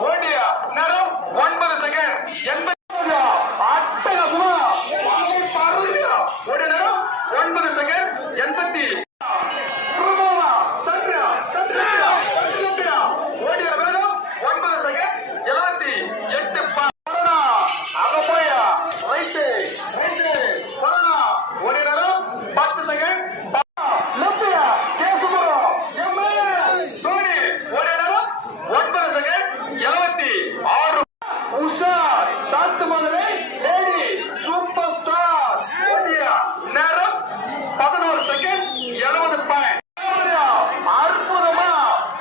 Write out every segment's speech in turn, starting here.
ஓடிய நேரம் 9 செகண்ட் 80 அட்டகமா ஓடிய நேரம் 9 செகண்ட் 80 ஓடிய வேகம் 9 செகண்ட் 78 அங்க போயா ரைட்டு கொரோனா ஓடிய நேரம் 10 செகண்ட் லெப்டியா கேசுபுரம் சோனி ஓடிய நேரம் 9 செகண்ட் 76 உஷா சாத்து மதுரை லேடி சூப்பர் ஸ்டார் ஓடிய நேரம் 11 செகண்ட் 70 பாயிண்ட் அற்புதமா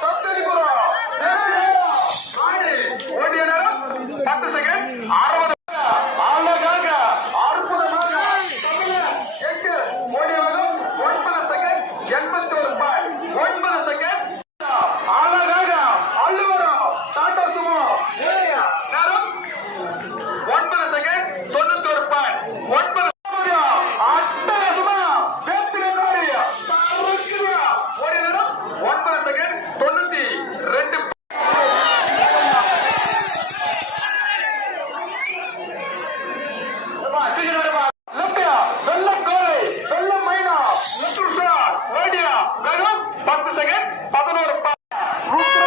சப்தரிபுரம் ஓடிய நேரம் 10 செகண்ட் 60 அழகாக அற்புதமாக ஓடிய நேரம் 9 செகண்ட் 81 பாயிண்ட் 9 செகண்ட் அழகாக அள்ளுவரம் டாடா சுமோ நேரம் 9 செகண்ட் 91 பாயிண்ட் 9 அட்டகாசமா வேப்பிலக்காரி ஓடிய நேரம் 9 செகண்ட் 92 லெப்டியா வெள்ளம் கோலை வெள்ளம் மைனா லிட்டில் ஸ்டார் ஓடிய வேகம் 10 செகண்ட் 11 செகண்ட்.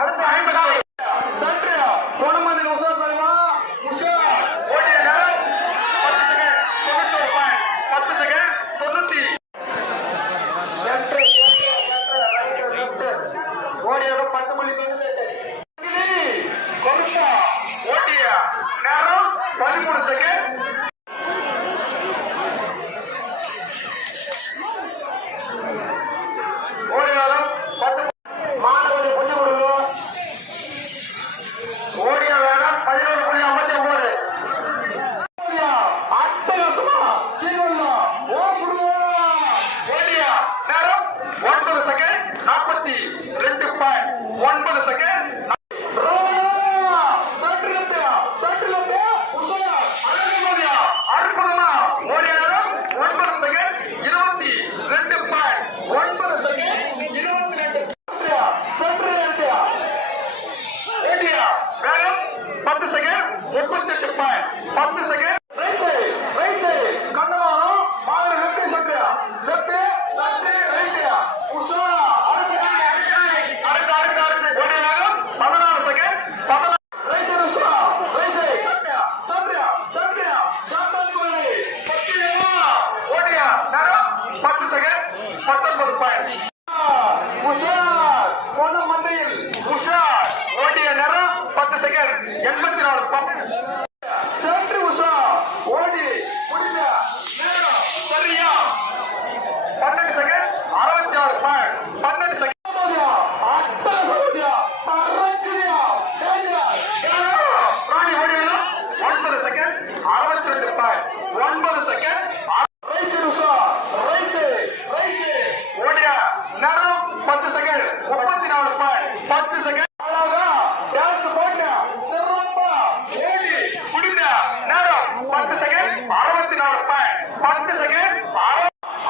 அடுத்து 50 சற்று போனமதி உஷா தலைவா உஷா ஓடிய 10 செகண்ட். ரைட் சைடு கண்ணமானம் மாதிரி லெஃப்ட் சட்டையா லெஃப்ட் சட்டை ரைட் உஷா அடுத்து 16 செகண்ட். 16 ரைட் உஷா ரைட் சட்டையா சட்டையா சாந்தன் கோலி 10 ஓடியா நேரம் 10 செகண்ட் 19 பாயிண்ட். உஷார் போன மண்டையில் உஷார் ஓடிய நேரம் 10 செகண்ட் 84 பாயிண்ட். சற்று உஷார் ஓடி முடிந்த நேரம் சரியா 12 செகண்ட் 66 பாயிண்ட். 12 செகண்ட் ராணி ஓடியா 9 செகண்ட் 62 பாயிண்ட். 9 செகண்ட் ஓடியா நேரம் 10 செகண்ட் 34 பாயிண்ட். 10 செகண்ட் அழகா டான்ஸ் போட்ட சிறப்பா ஓடி முடிந்த நேரம் 10 செகண்ட் 64 பாயிண்ட். 10 செகண்ட்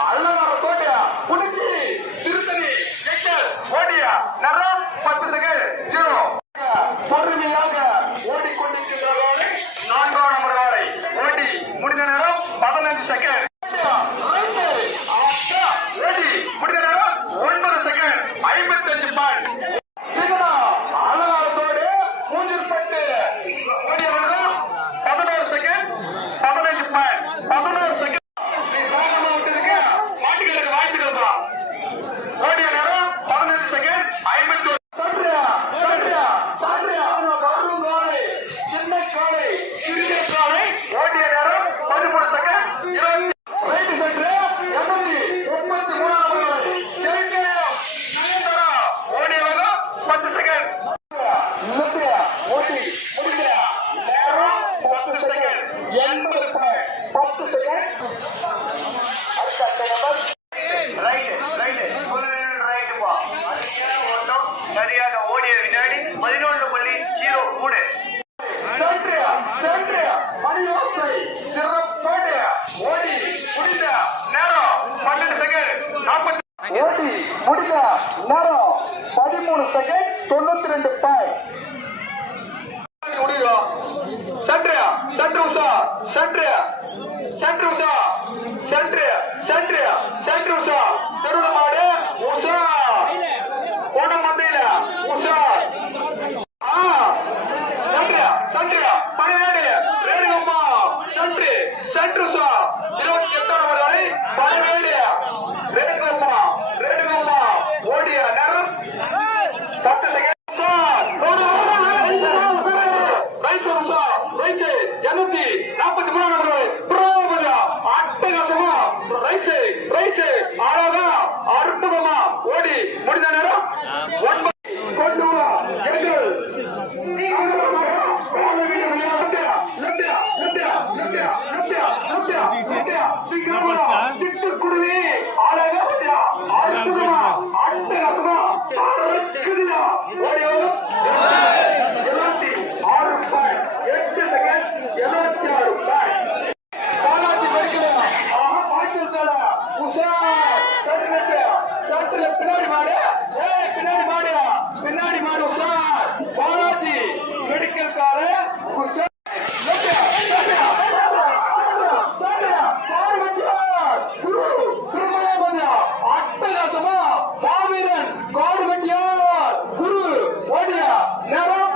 அழகா போட்ட புடிச்சி திருத்தணி ஜெயிச்சர் ஓடியா நேரம் 10 செகண்ட் 0. பொறுமையாக ஓடிக்கொண்டிருக்கிறார்கள். 4ஆம் நம்பர் வரை ஓடி முடிந்த நேரம் 15 செகண்ட். முடிந்த நேரம் 9 செகண்ட் 55 பாயிண்ட். அலங்காரத்தோடு மூஞ்சில் பட்டு 11 செகண்ட் 15 பாயிண்ட். 11 செகண்ட் மாட்டுகளுக்கு வாழ்த்துக்கள்ப்பா. ஓடிய நேரம் 15 செகண்ட் 51. சின்ன காலை சிறிய காலை ஓடிய நேரம் 13 செகண்ட் 20. ரைட் சென்று 233 ஓடிய வேகம் 10 செகண்ட். ஓடி முடிந்த நேரம் 10 செகண்ட் 80 பாயிண்ட். 10 செகண்ட் அடுத்த நம்பர் ரைட் பா. ஓட்டம் சரியாக ஓடிய வினாடி 11.0 கூட. மணி ஓசை சிறப்போடு ஓடி முடிந்த நேரம் 12 செகண்ட் 40. ஓடி முடிந்த நேரம் 13 செகண்ட் 92 பாயிண்ட். சற்று உஷா திருடமாடு உஷா போன மந்தையில உஷா சன்றியா பழையாடு ரேணுகம்மா சன்று உஷா 28ஆம் வரை பழையாடு ரேணுகம்மா ஓடிய நேரம் 10 செகண்ட். அற்புதமா ஓடி முடிந்த நேரம் 9 கொண்டு வா ஜெகல் சிட்டுக்குருவி அழகா அற்புதமா அட்டகாசமா ஓடி 76 பாயிண்ட். 8 second 76 point. பாலாஜி படிக்கிறோம் பின்னாடி மாடு உஷார். பாலாஜி மெடிக்கல் கார உஷார். அட்டகாசமா சாவீரன் காடு வெட்டியார் குரு ஓடிய நேரம்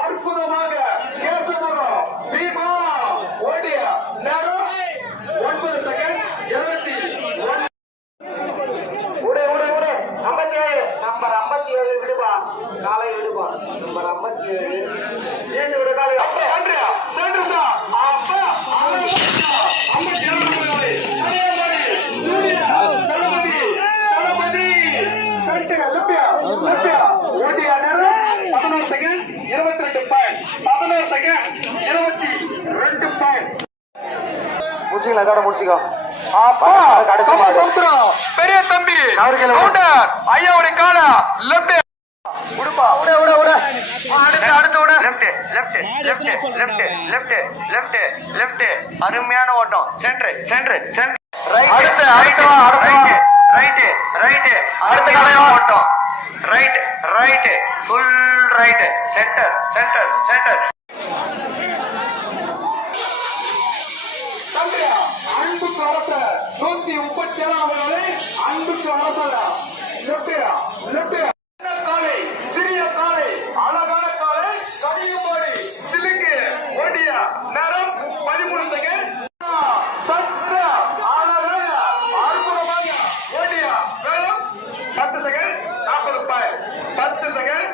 அற்புதமாக கேசபுரம் பீமா ஓடிய நேரம் 9 செகண்ட் 71. நம்பர் 57 விடுவா காலை விடுவா. நம்பர் 57 ஏன் விட காலை சென்றுசா அப்பா ஓடிய நேரம் 11 செகண்ட் 22 பாயிண்ட். 11 second 22 point. முடிச்சுக்கலாம் இதோட முடிச்சுக்கோ. பெரிய தம்பி ஐயாவுடைய கால லெப்ட் உடுப்பா உட அடுத்து அருமையான ஓட்டம் சென்று அடுத்து full right, center, center, center. தம்பியா அன்புக்கு அரசர் 137 அன்புக்கு அரசரா லெப்டியா லெப்டியா காலை சிறிய காலை அழகான காலை கடியும்படி சிலுக்கு ஓடியா நேரம் 13 செகண்ட் சத்த அழகான அற்புதமாக ஓடியா நேரம் 10 second 40 bye 10 second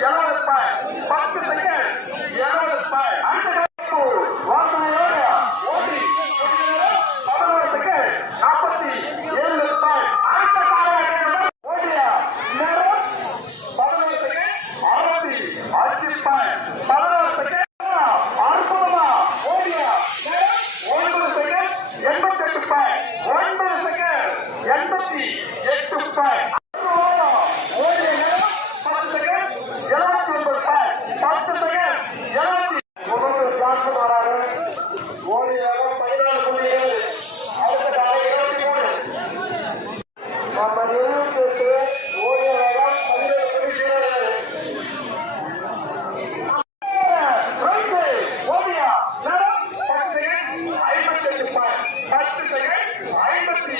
Yellow is fine. 88 point. ஓடிய நேரம் 10 செகண்ட் 79 பாயிண்ட். 10 செகண்ட் 70. ஜான்சன் வராரு. ஓடிய நேரம் 14.7. அடுத்ததாக 23. நம்ம நிறுவனத்திற்கு ஓடிய நேரம் 17.7. ஓடியா நேரம் 10 second 58 point. 10 second 50.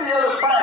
Yes,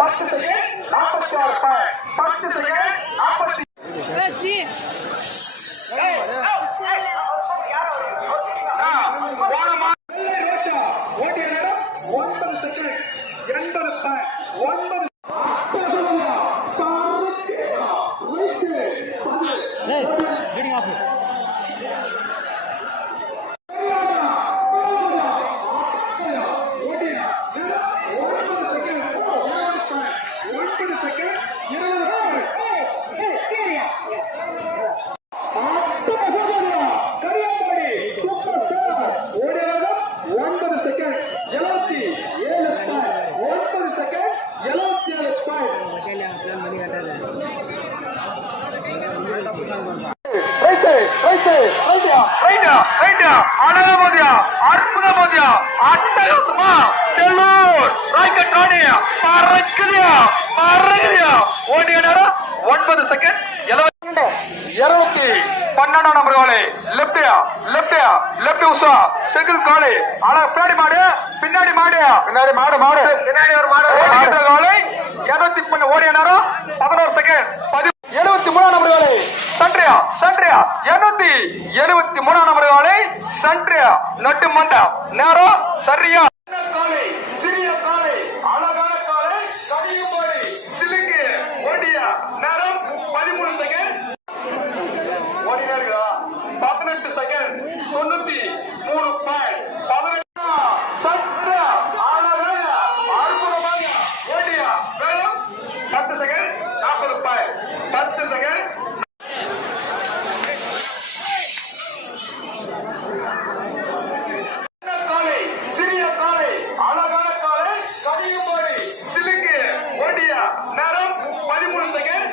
10 second 46 point 10 second 40 ஓடிய நேரம் 9 செகண்ட் 80 பாயிண்ட் 9 அழக மோதியா அற்புத மோதியா அட்டகாசமா தெல்லூர் ராக்கெட் ராணியா பறக்குதியா பறக்குதியா ஓடிய நேரம் 9 செகண்ட் 212 நம்பர் காலை லெப்ட் உஷா செகில் காலை அழக பின்னாடி மாடு பின்னாடி ஒரு மாடு காலை 212 ஓடிய நேரம் 11 செகண்ட் 73 நம்பர் காலை சன்ட்ரியா 273 நம்பர் காலை சன்ட்ரியா நட்டு மண்டா நேரம் சரியா சிறிய காலை அழகான காலை கடியும் போடி சிலுக்கு ஓடியா நேரம் 13 செகண்ட் ஓடியா இருக்கா 18 செகண்ட் 93 பாயிண்ட் 18 சன்ட்ரியா அழகான அற்புதமாக ஓடியா நேரம் 10 செகண்ட் 40 பாயிண்ட் 10 செகண்ட் சிறிய காலை அழகான காலை கடியும் போடி சிலுக்கு ஓடியா நேரம் 13 செகண்ட்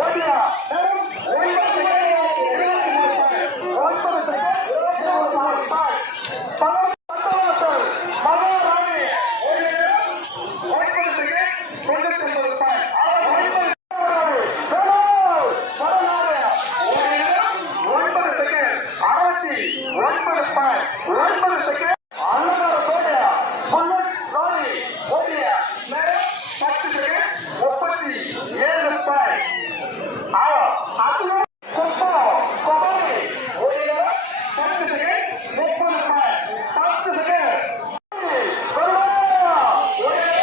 ஓடியா நேரம் 9 செகண்ட் 9 செகண்ட் 23 பாய் பல்லவசல் மகாராணி ஓடியா 9 செகண்ட் 99 பாய் 9 செகண்ட் 69 பாய் 9 செகண்ட் அலங்கார கோடையா புல்லட் லாரி ஓடியா நேரம் 10 செகண்ட் 37 பாய் அதுல கொப்போ கொபாரி ஓடியா 10 செகண்ட் 30 பாய் 10 செகண்ட் பரவாயில்ல ஓடியா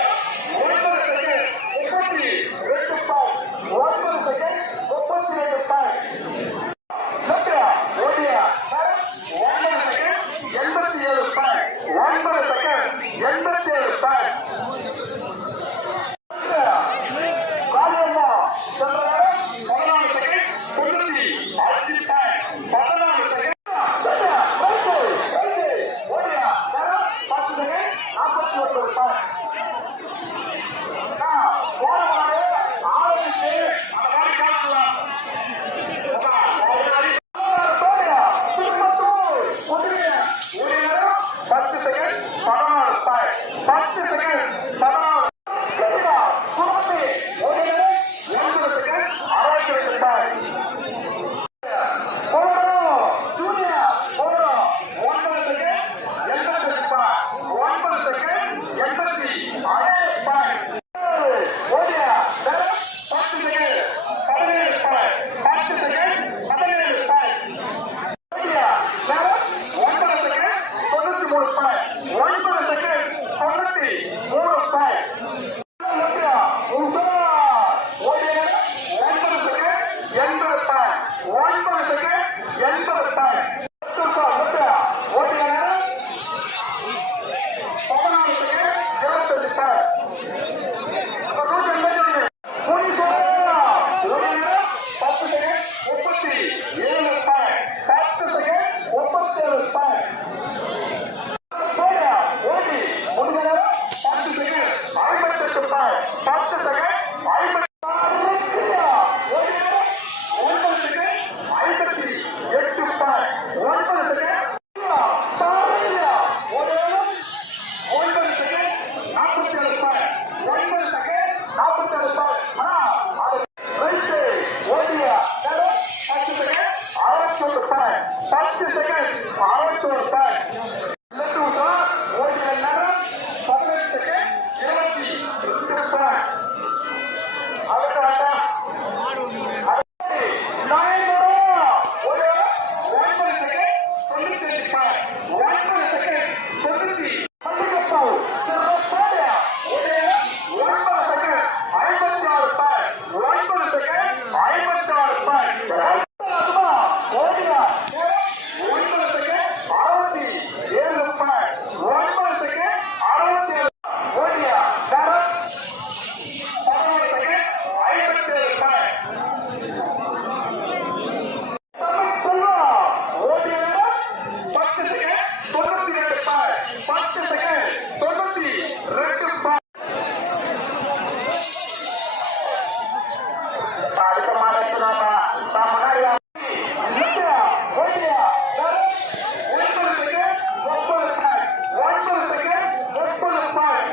9 செகண்ட் 32 பாய் 9 செகண்ட் 32 பாய் லட்சியா ஓடியா 9 செகண்ட் 87 பாய் 9 செகண்ட் 87 பாய் காளியம்மா சந்திரன் 14 செகண்ட் 95 பாய் 14 செகண்ட் சத்யா ரைட் ஓடியா 10 செகண்ட் 49 பாய் போராடு ஆரம்பிச்சு அந்த மாதிரி காட்டலாம் ஓடியா திருப்பத்தூர் குதிரை ஓடியா 10 செகண்ட் 16 பாய் 10 செகண்ட் 16 ஓடியா குருமதி ஓடியா 9 செகண்ட் 62 பாய் போராடு ஜூனியர் போராடு 9 செகண்ட் 88 பாய் 9 செகண்ட் 85 பாய் ஓடியா 10 செகண்ட் 17 பாய் 10 செகண்ட் 17 பாய் ஓடியா 9 செகண்ட் 93 பாய் 9 செகண்ட் 93 பாய் லட்சியா உஷா ஓடியா 9 செகண்ட் 80 பாய் 9 செகண்ட் 80 பாய் உஷா லட்சியா ஓடியா 14 செகண்ட் 25 பாய்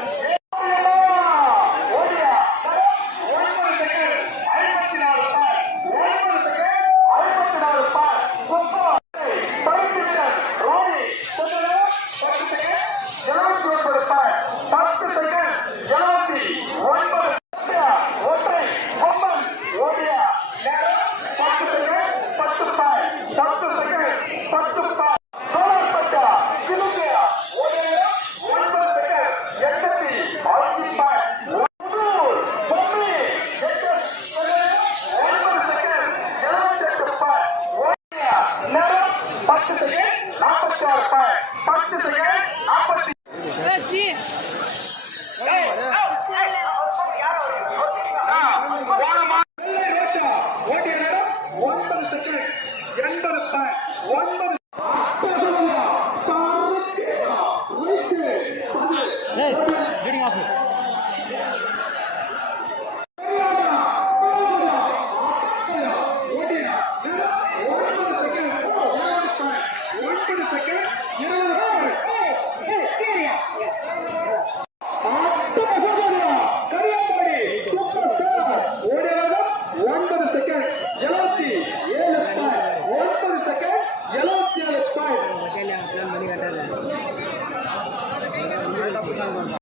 செகண்ட் 20 செகண்ட்